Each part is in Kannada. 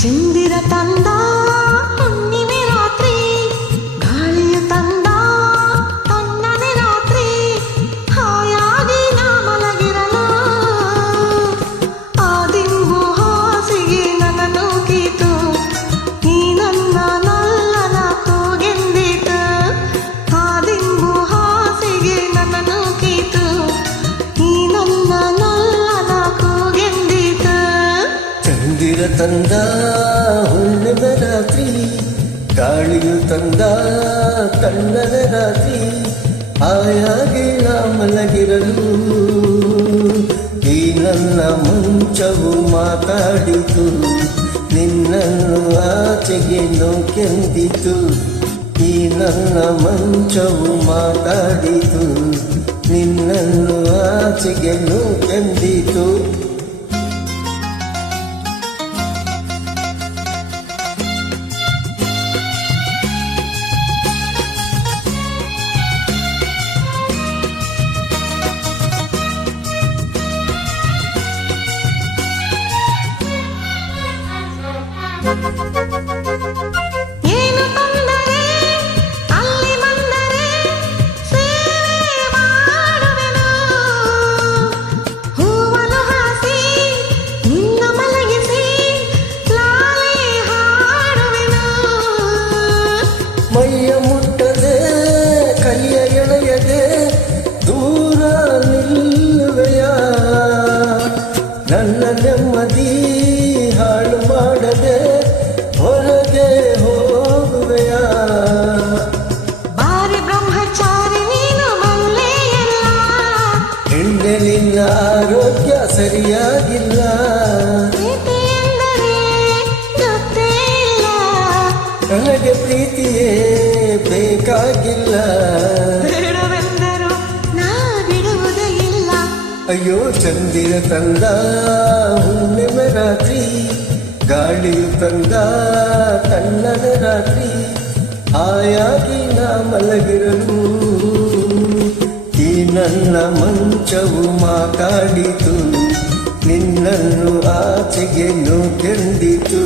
ಚಂದಿರ ತಂದ ಹುಣ್ಣಿಮೆ ರಾತ್ರಿ, ಗಾಳಿಯು ತಂದ ತಣ್ಣನೆ ರಾತ್ರಿ, ಹಾಯಾಗಿ ನಾ ಮಲಗಿರಲು ಆ ದಿಂಬು ಹಾಸಿಗೆ ನನ್ನ ನೂಕಿತು, ಈ ನನ್ನ ನಲ್ಲನ ಕೂಗೆಂದಿತು. ಆ ದಿಂಬು ಹಾಸಿಗೆ ನನ್ನ ನೂಕಿತು, ಈ ನನ್ನ ನಲ್ಲನ ಕೂಗೆಂದಿತು. ಚಂದಿರ ತಂದ ಹುಣ್ಣಿಮೆ ರಾತ್ರಿ, ಗಾಳಿಯು ತಂದ ತಣ್ಣನ ರಾತ್ರಿ, ಹಾಯಾಗಿ ನಾ ಮಲಗಿರಲು ಈ ನನ್ನ ಮಂಚವು ಮಾತಾಡಿತು, ನಿನ್ನನ್ನು ಆಚೆಗೆ ನೂಕೆಂದಿತು. ಈ ನನ್ನ ಮಂಚವು ಮಾತಾಡಿತು, ನಿನ್ನನ್ನು ಆಚೆಗೆ ನೂಕೆಂದಿತು. ಏನು ತೊಂದರೆ ಅಲ್ಲಿ ಬಂದರೆ ಸೇವೆ ಮಾಡುವೆನು, ಹೂವನ್ನು ಹಾಸಿ ನಿನ್ನ ಮಲಗಿಸಿ ಲಾಲಿ ಹಾಡುವೆನು. ಮೈಯ ಮುಟ್ಟದೆ ಕೈಯ ಎಳೆಯದೆ ದೂರ ನಿಲ್ಲುವೆಯ, ನನ್ನ ನೆಮ್ಮದಿ ಹಾಳು ಮಾಡದೆ ಹೊರಗೆ ಹೋಗುವೆಯ. ಬಾರಿ ಬ್ರಹ್ಮಚಾರಿ ನೀನು ಬಲ್ಲೆಯಲ್ಲ, ಹೆಣ್ಣೆ ನಿನ್ನ ಆರೋಗ್ಯ ಸರಿಯಾಗಿಲ್ಲ, ಪ್ರೀತಿ ಎಂದರೆ ಗೊತ್ತೇ ಇಲ್ಲ, ನನಗೆ ಪ್ರೀತಿಯೇ ಬೇಕಾಗಿಲ್ಲ. ಬಿಡುವೆಂದರು ನಾ ಬಿಡುವುದೇ ಇಲ್ಲ. ಅಯ್ಯೋ ಚಂದಿರ ತಂದ ಹುಣ್ಣಿಮೆ ರಾತ್ರಿ, ಗಾಳಿಯು ತಂದ ತಣ್ಣನ ರಾತ್ರಿ, ಹಾಯಾಗಿ ನಾ ಮಲಗಿರಲು ಈ ನನ್ನ ಮಂಚವು ಮಾತಾಡಿತು, ನಿನ್ನನ್ನು ಆಚೆಗೆ ನೂಕೆಂದಿತು.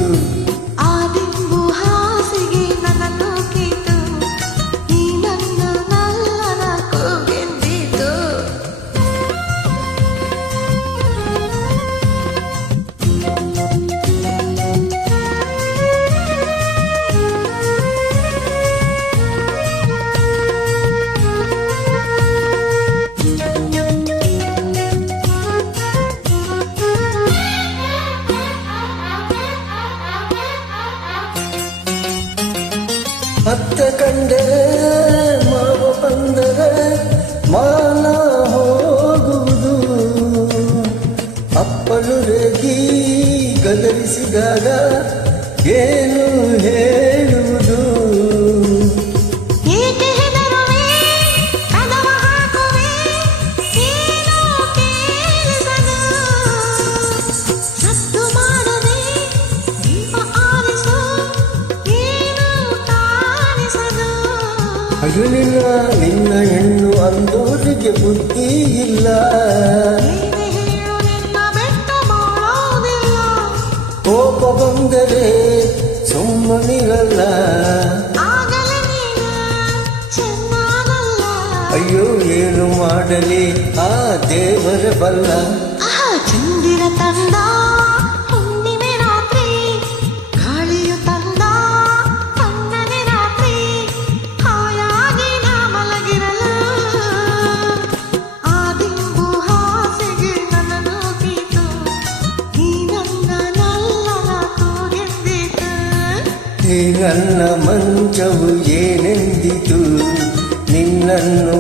ಆ ದಿಂಬು ಹಾಸಿಗೆ ನನ್ನ ನೂಕಿತು, ಈ ನನ್ನ ನಲ್ಲನ ಕೂಗೆಂದಿತು. ಅತ್ತ ಕಂಡರೆ ಮಾವ ಬಂದರೆ ಮಾನ ಹೋಗುವುದು, ಅಪ್ಪನು ರೇಗಿ ಗದರಿಸಿದಾಗ ಏನು ಹೇಳುವುದು. ಏಕೆ ಹೆದರುವೆ ಕದವ ಹಾಕುವೆ, ಏನೂ ಕೇಳಿಸದು, ಸದ್ದು ಮಾಡದೆ ದೀಪ ಆರಿಸು, ಏನೂ ಕಾಣಿಸದು. ಅಯ್ಯೋ ನಿನ್ನ ಹೆಣ್ಣು ಅಂದೋರಿಗೆ ಬುದ್ಧಿ ಇಲ್ಲ, ಏನೇ ಹೇಳು ನಿನ್ನ ಬೆಟ್ಟು ಮಾಡೋದಿಲ್ಲ, ಕೋಪ ಬಂದರೆ ಸುಮ್ಮನಿರಲ್ಲ. ಆಗಲೇ ನೀನು ಚೆನ್ನಾಗಲ್ಲ. ಅಯ್ಯೋ ಏನು ಮಾಡಲಿ ಆ ದೇವರ ಬಲ್ಲ. ಚಂದಿರ ತಂದ ಹುಣ್ಣಿಮೆ ರಾತ್ರಿ, ಗಾಳಿಯು ತಂದ ತಣ್ಣನೆ ರಾತ್ರಿ, ಹಾಯಾಗಿ ನಾ ಮಲಗಿರಲು ಆ ದಿಂಬು ಹಾಸಿಗೆ ನನ್ನ ನೂಕಿತು, ಈ ನನ್ನ ನಲ್ಲನ ಕೂಗೆಂದಿತು. ಈ ನನ್ನ ಮಂಚವು ಏನೆಂದಿತು, ನಿನ್ನನ್ನು